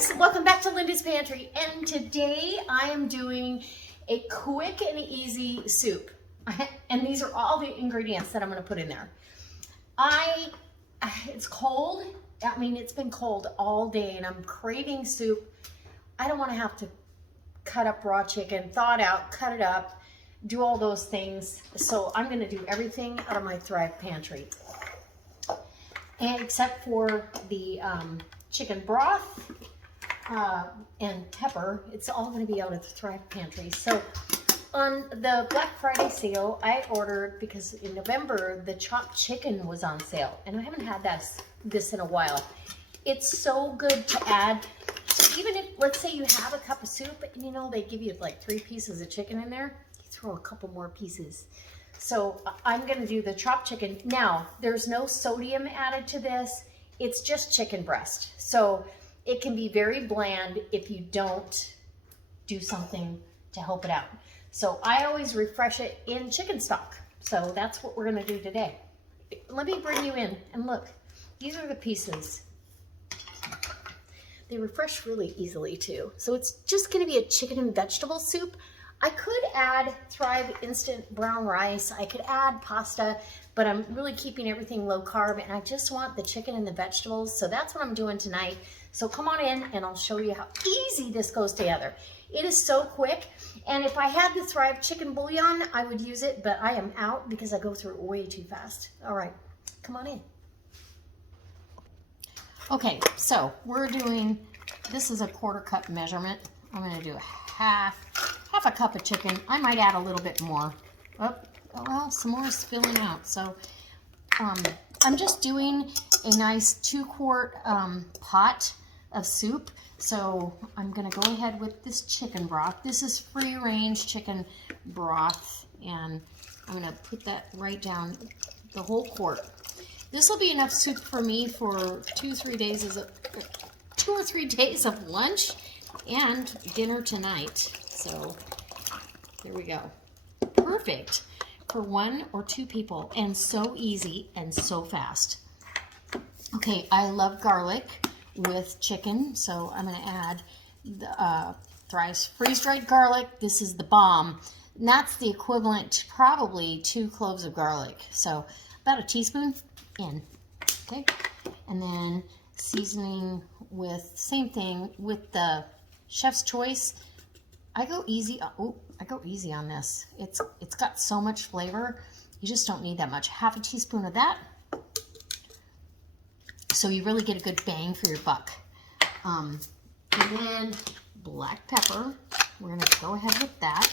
guys, welcome back to Linda's Pantry, and today I am doing a quick and easy soup. And these are all the ingredients that I'm going to put in there. It's cold. I mean, it's been cold all day and I'm craving soup. I don't want to have to cut up raw chicken, thaw it out, cut it up, do all those things. So I'm going to do everything out of my Thrive Pantry. And except for the chicken broth and pepper, it's all going to be out of the Thrive Pantry. So on the Black Friday sale, I ordered, because in November the chopped chicken was on sale, and I haven't had this in a while. It's so good to add. Even if, let's say you have a cup of soup, and you know they give you like 3 pieces of chicken in there, you throw a couple more pieces. So I'm going to do the chopped chicken. Now, there's no sodium added to this. It's just chicken breast. So it can be very bland if you don't do something to help it out. So I always refresh it in chicken stock. So that's what we're going to do today. Let me bring you in and look. These are the pieces. They refresh really easily too. So it's just going to be a chicken and vegetable soup. I could add Thrive instant brown rice. I could add pasta, but I'm really keeping everything low carb, and I just want the chicken and the vegetables. So that's what I'm doing tonight. So come on in and I'll show you how easy this goes together. It is so quick. And if I had the Thrive chicken bouillon, I would use it, but I am out because I go through it way too fast. All right, come on in. Okay, so we're doing, this is a 1/4 cup measurement. I'm gonna do half a cup of chicken. I might add a little bit more. Oh, well, some more is spilling out. So I'm just doing a nice 2-quart pot of soup. So I'm gonna go ahead with this chicken broth. This is free range chicken broth, and I'm gonna put that right down, the whole quart. This will be enough soup for me for 2 or 3 days of lunch and dinner tonight. So there we go. Perfect for 1 or 2 people, and so easy and so fast. Okay, I love garlic with chicken, so I'm going to add the Thrive's freeze-dried garlic. This is the bomb, and that's the equivalent to probably 2 cloves of garlic. So about a teaspoon in. Okay, and then seasoning with, same thing with the Chef's Choice. I go easy. Oh, I go easy on this. It's got so much flavor. You just don't need that much. Half a teaspoon of that. So you really get a good bang for your buck. And then black pepper. We're gonna go ahead with that.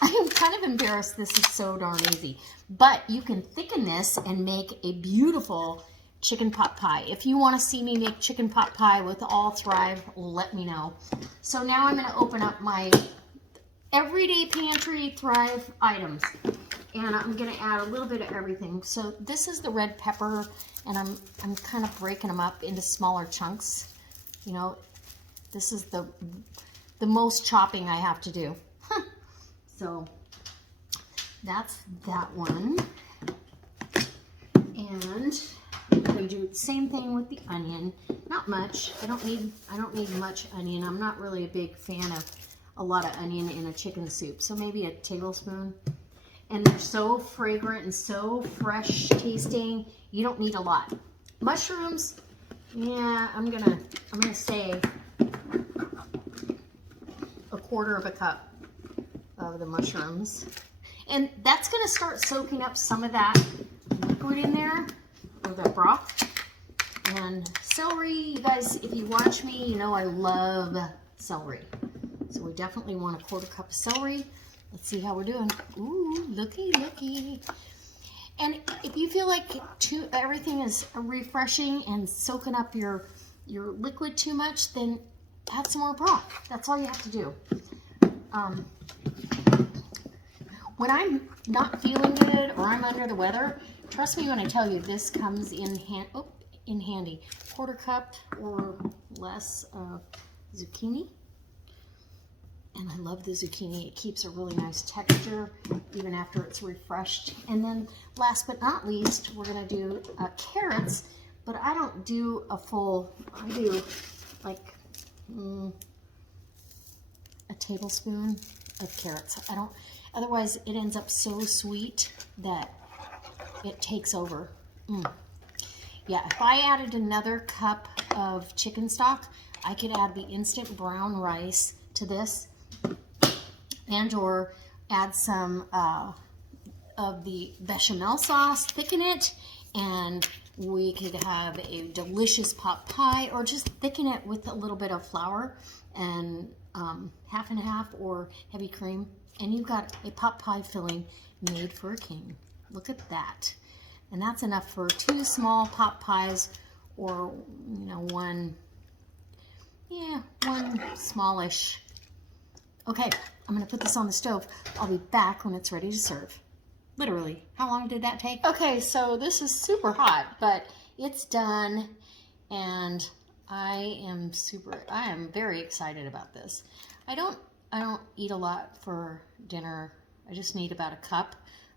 I am kind of embarrassed. This is so darn easy, but you can thicken this and make a beautiful chicken pot pie. If you want to see me make chicken pot pie with all Thrive, let me know. So now I'm going to open up my everyday pantry Thrive items, and I'm going to add a little bit of everything. So this is the red pepper, and I'm kind of breaking them up into smaller chunks. You know, this is the most chopping I have to do. So that's that one. And I'm going to do the same thing with the onion. Not much. I don't need much onion. I'm not really a big fan of a lot of onion in a chicken soup. So maybe a tablespoon. And they're so fragrant and so fresh tasting. You don't need a lot. Mushrooms, yeah, I'm gonna say 1/4 cup of the mushrooms. And that's gonna start soaking up some of that liquid in there, or the broth. And celery, you guys, if you watch me, you know I love celery. So we definitely want 1/4 cup of celery. Let's see how we're doing. Ooh, looky, looky. And if you feel like everything is refreshing and soaking up your liquid too much, then add some more broth. That's all you have to do. When I'm not feeling good or I'm under the weather, trust me when I tell you, this comes in handy. 1/4 cup or less of zucchini. And I love the zucchini. It keeps a really nice texture even after it's refreshed. And then last but not least, we're going to do carrots, but I don't do a full, I do like a tablespoon of carrots. Otherwise it ends up so sweet that it takes over. Yeah, if I added another cup of chicken stock, I could add the instant brown rice to this, and or add some of the bechamel sauce, thicken it, and we could have a delicious pot pie, or just thicken it with a little bit of flour and half and half or heavy cream, and you've got a pot pie filling made for a king. Look at that. And that's enough for 2 small pot pies, or one smallish. Okay, I'm gonna put this on the stove. I'll be back when it's ready to serve. Literally, how long did that take? Okay, so this is super hot, but it's done, and I am very excited about this. I don't eat a lot for dinner. I just need about a cup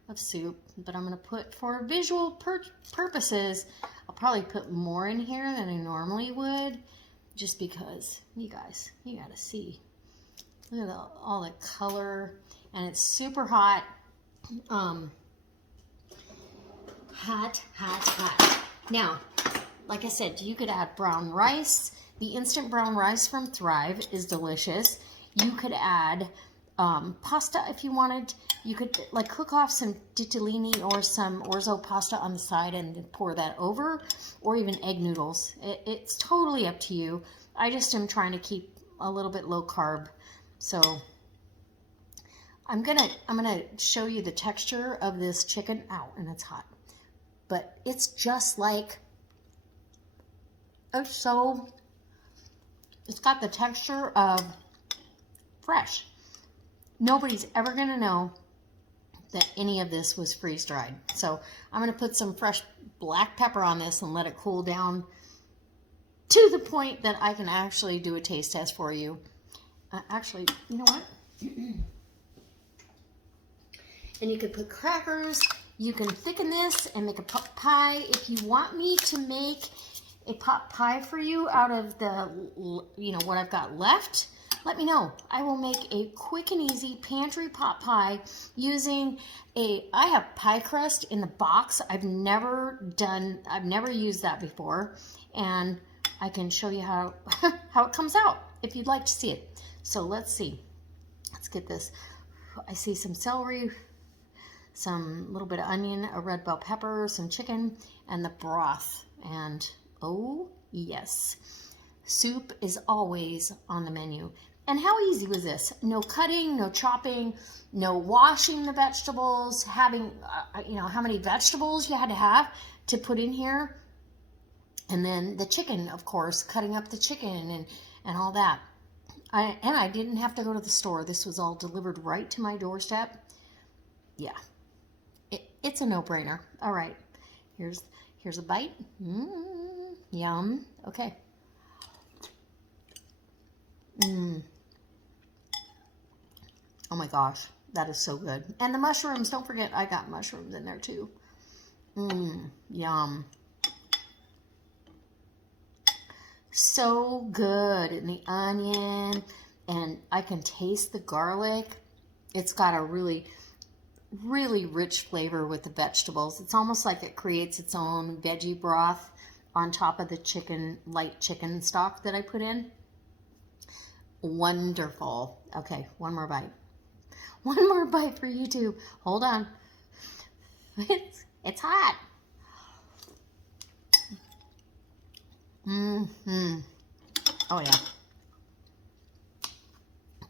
of soup, but I'm gonna put, for visual purposes, I'll probably put more in here than I normally would, just because you guys, you gotta see. Look at all the color, and it's super hot. Hot. Now, like I said, you could add brown rice. The instant brown rice from Thrive is delicious. You could add pasta if you wanted. You could like cook off some ditalini or some orzo pasta on the side and then pour that over, or even egg noodles. It's totally up to you. I just am trying to keep a little bit low carb. So I'm gonna show you the texture of this chicken. Ow, and it's hot. But it's just like, it's got the texture of fresh. Nobody's ever gonna know that any of this was freeze-dried. So I'm gonna put some fresh black pepper on this and let it cool down to the point that I can actually do a taste test for you. Actually, you know what? And you could put crackers. You can thicken this and make a pot pie. If you want me to make a pot pie for you out of the, what I've got left, let me know. I will make a quick and easy pantry pot pie using I have pie crust in the box. I've never used that before, and I can show you how it comes out if you'd like to see it. So let's see. Let's get this. I see some celery, some little bit of onion, a red bell pepper, some chicken, and the broth. And oh yes, soup is always on the menu. And how easy was this? No cutting, no chopping, no washing the vegetables, having, how many vegetables you had to have to put in here. And then the chicken, of course, cutting up the chicken and all that. I didn't have to go to the store. This was all delivered right to my doorstep. Yeah, it's a no-brainer. All right, here's a bite. Yum. Okay. Oh my gosh, that is so good. And the mushrooms, don't forget, I got mushrooms in there too. Yum. So good. And the onion, and I can taste the garlic. It's got a really, really rich flavor with the vegetables. It's almost like it creates its own veggie broth on top of the light chicken stock that I put in. Wonderful. Okay, one more bite. One more bite for YouTube. Hold on. It's hot. Oh yeah.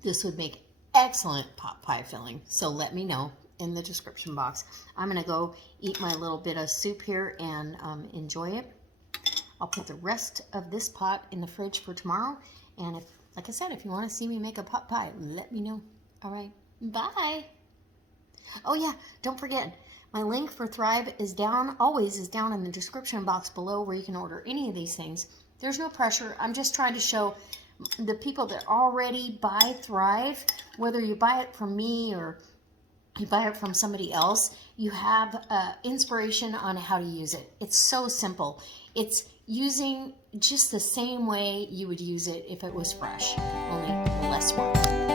This would make excellent pot pie filling. So let me know in the description box. I'm gonna go eat my little bit of soup here and enjoy it. I'll put the rest of this pot in the fridge for tomorrow. And if, like I said, if you want to see me make a pot pie, let me know. All right, bye. Oh yeah, don't forget, my link for Thrive is always down in the description box below, where you can order any of these things. There's no pressure. I'm just trying to show the people that already buy Thrive, whether you buy it from me or you buy it from somebody else, you have inspiration on how to use it. It's so simple. It's using just the same way you would use it if it was fresh, only less work.